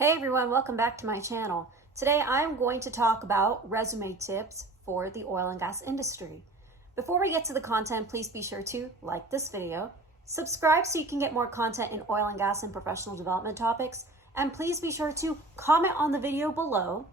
Hey everyone, welcome back to my channel. Today I'm going to talk about resume tips for the oil and gas industry. Before we get to the content, please be sure to like this video, subscribe so you can get more content in oil and gas and professional development topics, and please be sure to comment on the video below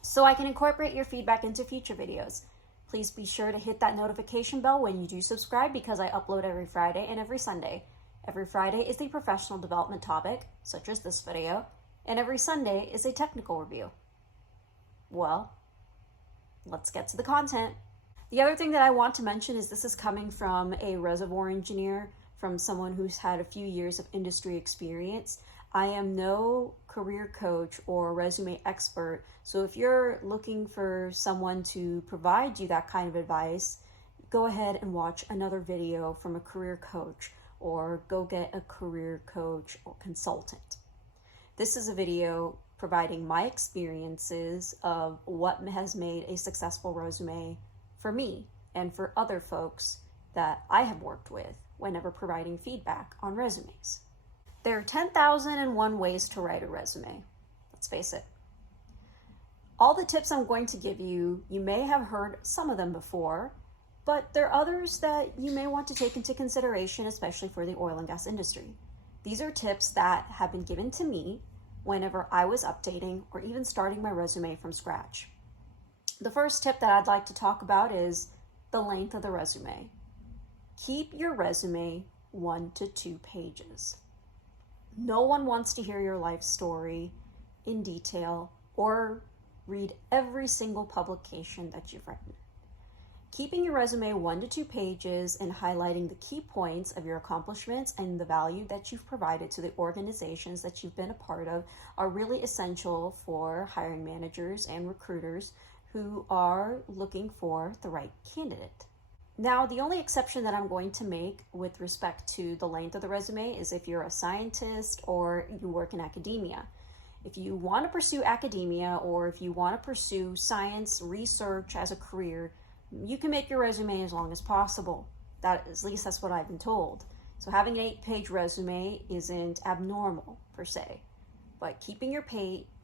so I can incorporate your feedback into future videos. Please be sure to hit that notification bell when you do subscribe because I upload every Friday and every Sunday. Every Friday is a professional development topic, such as this video, and every Sunday is a technical review. Well, let's get to the content. The other thing that I want to mention is this is coming from a reservoir engineer, from someone who's had a few years of industry experience. I am no career coach or resume expert, so if you're looking for someone to provide you that kind of advice, go ahead and watch another video from a career coach or go get a career coach or consultant. This is a video providing my experiences of what has made a successful resume for me and for other folks that I have worked with whenever providing feedback on resumes. There are 10,001 ways to write a resume. Let's face it. All the tips I'm going to give you, you may have heard some of them before, but there are others that you may want to take into consideration, especially for the oil and gas industry. These are tips that have been given to me whenever I was updating or even starting my resume from scratch. The first tip that I'd like to talk about is the length of the resume. Keep your resume 1 to 2 pages. No one wants to hear your life story in detail or read every single publication that you've written. Keeping your resume 1 to 2 pages and highlighting the key points of your accomplishments and the value that you've provided to the organizations that you've been a part of are really essential for hiring managers and recruiters who are looking for the right candidate. Now, the only exception that I'm going to make with respect to the length of the resume is if you're a scientist or you work in academia. If you want to pursue academia or if you want to pursue science research as a career, you can make your resume as long as possible. At least that's what I've been told. So having an 8-page resume isn't abnormal per se, but keeping your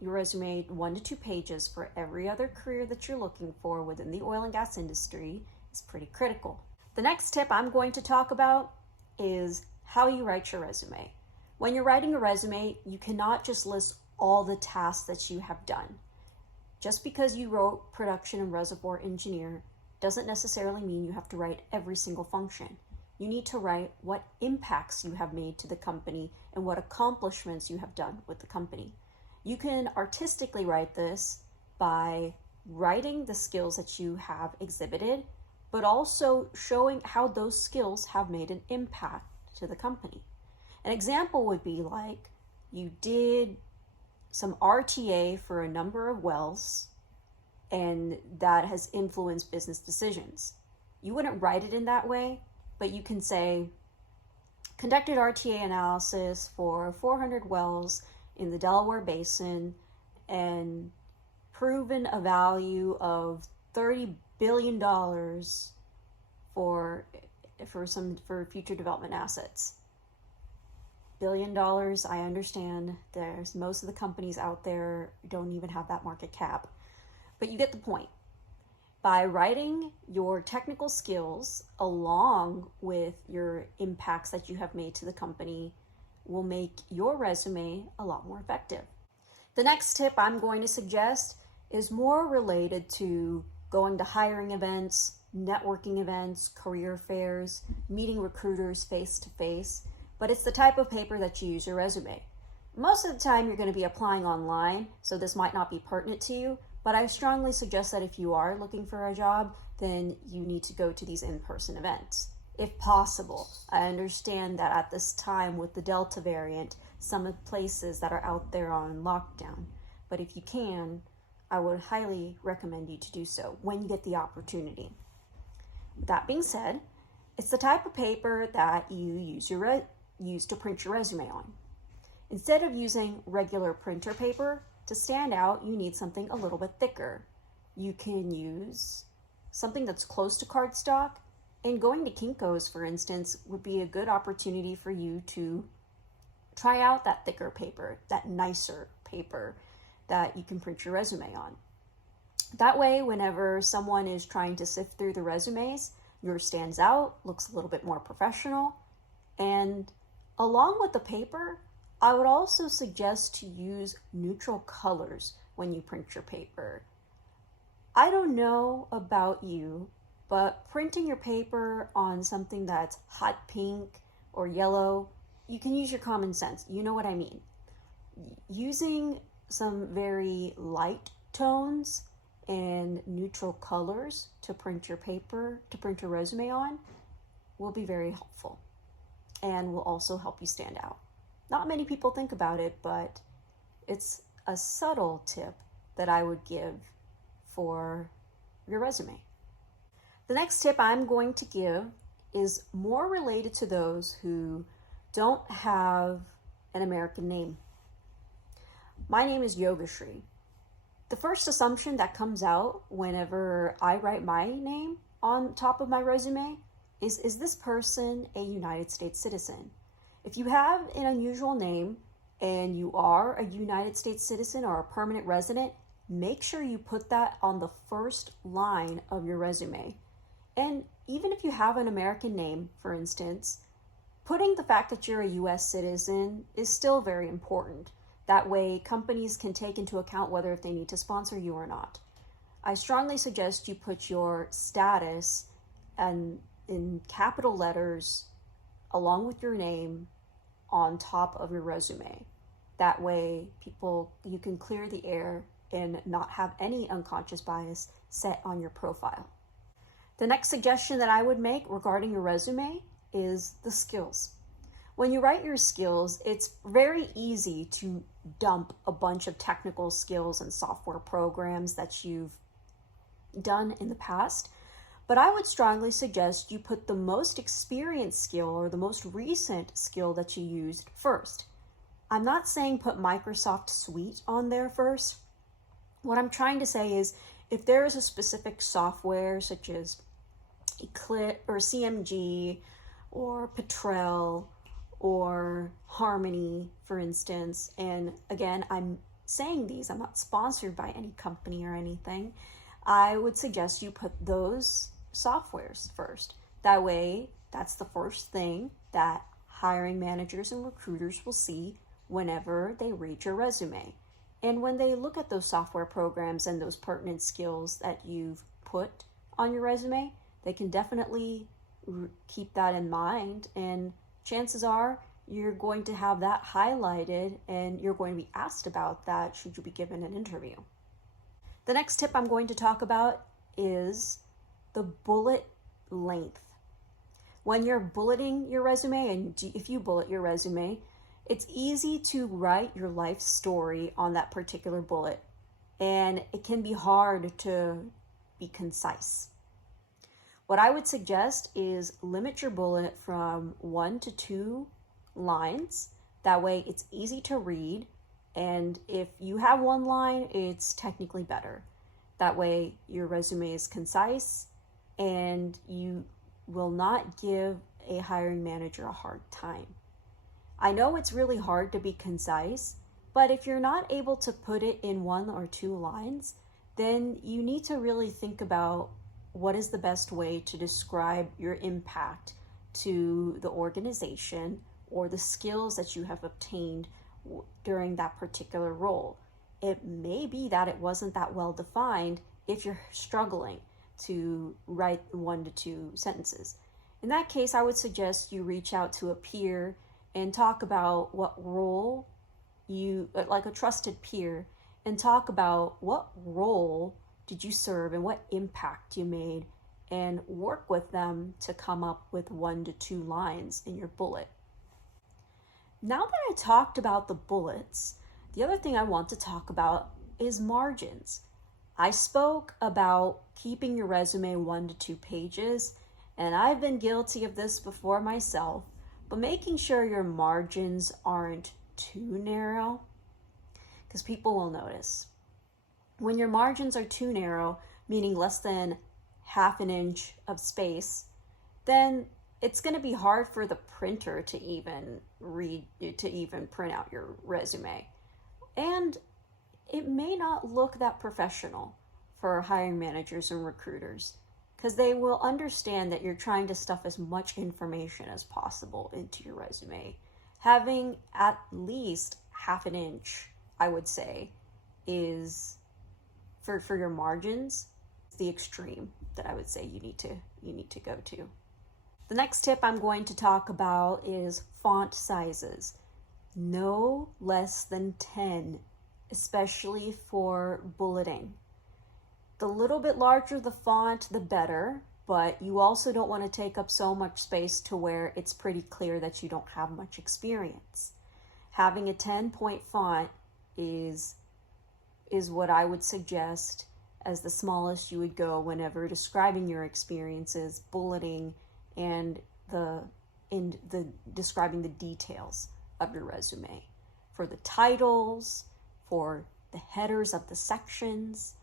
resume 1 to 2 pages for every other career that you're looking for within the oil and gas industry is pretty critical. The next tip I'm going to talk about is how you write your resume. When you're writing a resume, you cannot just list all the tasks that you have done. Just because you wrote production and reservoir engineer doesn't necessarily mean you have to write every single function. You need to write what impacts you have made to the company and what accomplishments you have done with the company. You can artistically write this by writing the skills that you have exhibited, but also showing how those skills have made an impact to the company. An example would be like you did some RTA for a number of wells and that has influenced business decisions. You wouldn't write it in that way, but you can say, conducted RTA analysis for 400 wells in the Delaware Basin and proven a value of $30 billion for future development assets. $1 billion, I understand. There's most of the companies out there don't even have that market cap. But you get the point. By writing your technical skills along with your impacts that you have made to the company will make your resume a lot more effective. The next tip I'm going to suggest is more related to going to hiring events, networking events, career fairs, meeting recruiters face to face, but it's the type of paper that you use your resume. Most of the time you're going to be applying online, so this might not be pertinent to you, but I strongly suggest that if you are looking for a job, then you need to go to these in-person events, if possible. I understand that at this time with the Delta variant, some of the places that are out there are on lockdown, but if you can, I would highly recommend you to do so when you get the opportunity. That being said, it's the type of paper that you use to print your resume on. Instead of using regular printer paper, to stand out, you need something a little bit thicker. You can use something that's close to cardstock, and going to Kinko's, for instance, would be a good opportunity for you to try out that thicker paper, that nicer paper that you can print your resume on. That way, whenever someone is trying to sift through the resumes, yours stands out, looks a little bit more professional. And along with the paper, I would also suggest to use neutral colors when you print your paper. I don't know about you, but printing your paper on something that's hot pink or yellow, you can use your common sense. You know what I mean. Using some very light tones and neutral colors to print your paper, to print your resume on, will be very helpful and will also help you stand out. Not many people think about it, but it's a subtle tip that I would give for your resume. The next tip I'm going to give is more related to those who don't have an American name. My name is Yogashri. The first assumption that comes out whenever I write my name on top of my resume is this person a United States citizen? If you have an unusual name and you are a United States citizen or a permanent resident, make sure you put that on the first line of your resume. And even if you have an American name, for instance, putting the fact that you're a US citizen is still very important. That way, companies can take into account whether if they need to sponsor you or not. I strongly suggest you put your status and in capital letters along with your name on top of your resume. That way, you can clear the air and not have any unconscious bias set on your profile. The next suggestion that I would make regarding your resume is the skills. When you write your skills, it's very easy to dump a bunch of technical skills and software programs that you've done in the past. But I would strongly suggest you put the most experienced skill or the most recent skill that you used first. I'm not saying put Microsoft Suite on there first. What I'm trying to say is if there is a specific software such as Eclipse or CMG or Petrel or Harmony, for instance, and again, I'm saying these, I'm not sponsored by any company or anything, I would suggest you put those softwares first. That way, that's the first thing that hiring managers and recruiters will see whenever they read your resume. And when they look at those software programs and those pertinent skills that you've put on your resume, they can definitely keep that in mind, and chances are you're going to have that highlighted and you're going to be asked about that should you be given an interview. The next tip I'm going to talk about is the bullet length. When you're bulleting your resume, and if you bullet your resume, it's easy to write your life story on that particular bullet, and it can be hard to be concise. What I would suggest is limit your bullet from 1 to 2 lines. That way it's easy to read, and if you have 1 line, it's technically better. That way your resume is concise and you will not give a hiring manager a hard time. I know it's really hard to be concise, but if you're not able to put it in 1 or 2 lines, then you need to really think about what is the best way to describe your impact to the organization or the skills that you have obtained during that particular role. It may be that it wasn't that well defined if you're struggling to write 1 to 2 sentences. In that case, I would suggest you reach out to a peer and talk about what role like a trusted peer, and talk about what role did you serve and what impact you made, and work with them to come up with 1 to 2 lines in your bullet. Now that I talked about the bullets, the other thing I want to talk about is margins. I spoke about keeping your resume 1 to 2 pages, and I've been guilty of this before myself, but making sure your margins aren't too narrow, because people will notice. When your margins are too narrow, meaning less than ½ an inch of space, then it's going to be hard for the printer to even print out your resume. And it may not look that professional for hiring managers and recruiters, because they will understand that you're trying to stuff as much information as possible into your resume. Having at least half an inch, I would say, is for your margins, the extreme that I would say you need to go to. The next tip I'm going to talk about is font sizes. No less than 10, especially for bulleting. The little bit larger the font, the better, but you also don't want to take up so much space to where it's pretty clear that you don't have much experience. Having a 10-point font is what I would suggest as the smallest you would go whenever describing your experiences, bulleting, and describing the details of your resume. For the titles, for the headers of the sections,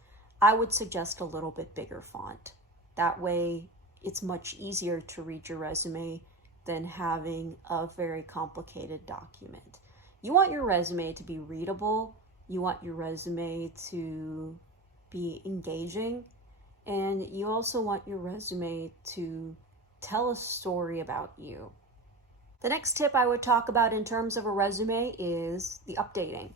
I would suggest a little bit bigger font. That way it's much easier to read your resume than having a very complicated document. You want your resume to be readable, you want your resume to be engaging, and you also want your resume to tell a story about you. The next tip I would talk about in terms of a resume is the updating.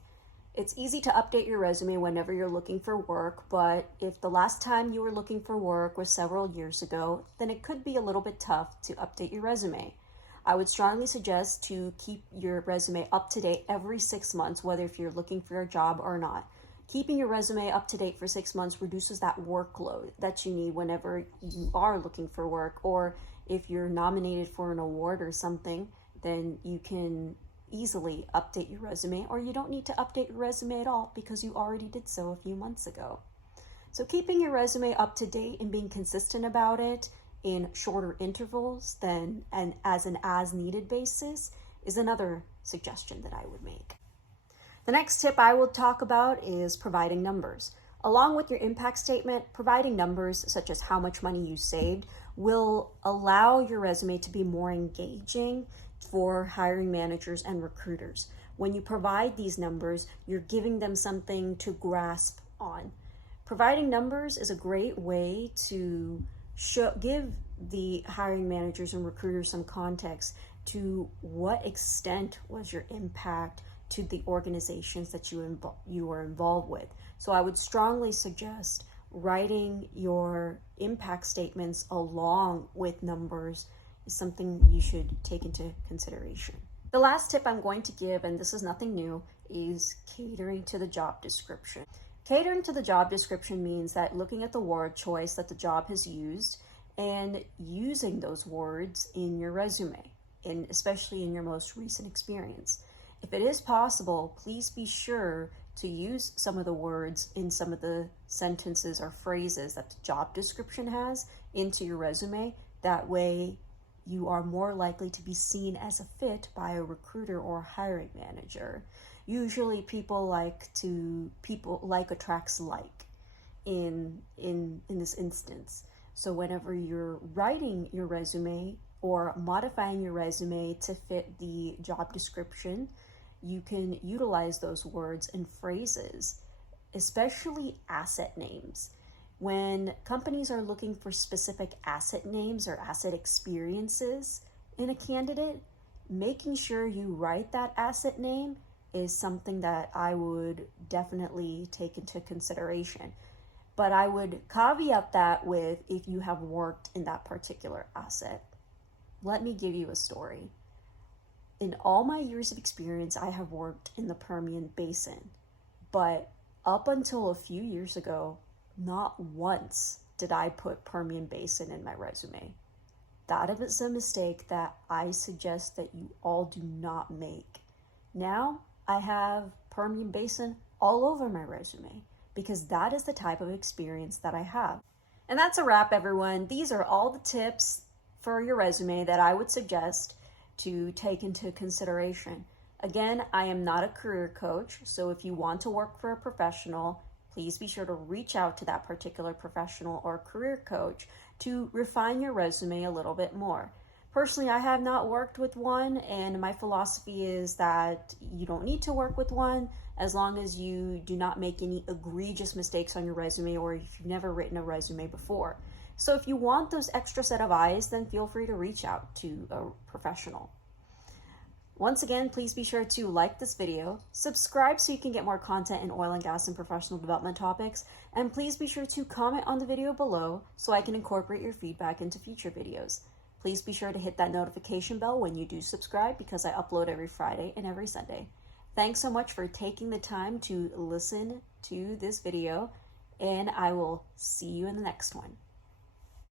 It's easy to update your resume whenever you're looking for work, but if the last time you were looking for work was several years ago, then it could be a little bit tough to update your resume. I would strongly suggest to keep your resume up to date every 6 months, whether if you're looking for a job or not. Keeping your resume up to date for 6 months reduces that workload that you need whenever you are looking for work, or if you're nominated for an award or something, then you can easily update your resume, or you don't need to update your resume at all because you already did so a few months ago. So keeping your resume up to date and being consistent about it in shorter intervals than and as an as-needed basis is another suggestion that I would make. The next tip I will talk about is providing numbers. Along with your impact statement, providing numbers such as how much money you saved will allow your resume to be more engaging for hiring managers and recruiters. When you provide these numbers, you're giving them something to grasp on. Providing numbers is a great way to give the hiring managers and recruiters some context to what extent was your impact to the organizations that you were involved with. So I would strongly suggest writing your impact statements along with numbers is something you should take into consideration. The last tip I'm going to give, and this is nothing new, is catering to the job description. Catering to the job description means that looking at the word choice that the job has used and using those words in your resume, and especially in your most recent experience. If it is possible, please be sure to use some of the words in some of the sentences or phrases that the job description has into your resume. That way, you are more likely to be seen as a fit by a recruiter or hiring manager. Usually people like attracts like in this instance. So whenever you're writing your resume or modifying your resume to fit the job description, you can utilize those words and phrases, especially asset names. When companies are looking for specific asset names or asset experiences in a candidate, making sure you write that asset name is something that I would definitely take into consideration. But I would caveat that with if you have worked in that particular asset. Let me give you a story. In all my years of experience, I have worked in the Permian Basin, but up until a few years ago, not once did I put Permian Basin in my resume. That is a mistake that I suggest that you all do not make. Now I have Permian Basin all over my resume because that is the type of experience that I have. And that's a wrap, everyone. These are all the tips for your resume that I would suggest to take into consideration. Again, I am not a career coach, so if you want to work for a professional, please be sure to reach out to that particular professional or career coach to refine your resume a little bit more. Personally, I have not worked with one, and my philosophy is that you don't need to work with one. as long as you do not make any egregious mistakes on your resume or if you've never written a resume before. So if you want those extra set of eyes, then feel free to reach out to a professional. Once again, please be sure to like this video, subscribe so you can get more content in oil and gas and professional development topics, and please be sure to comment on the video below so I can incorporate your feedback into future videos. Please be sure to hit that notification bell when you do subscribe because I upload every Friday and every Sunday. Thanks so much for taking the time to listen to this video, and I will see you in the next one.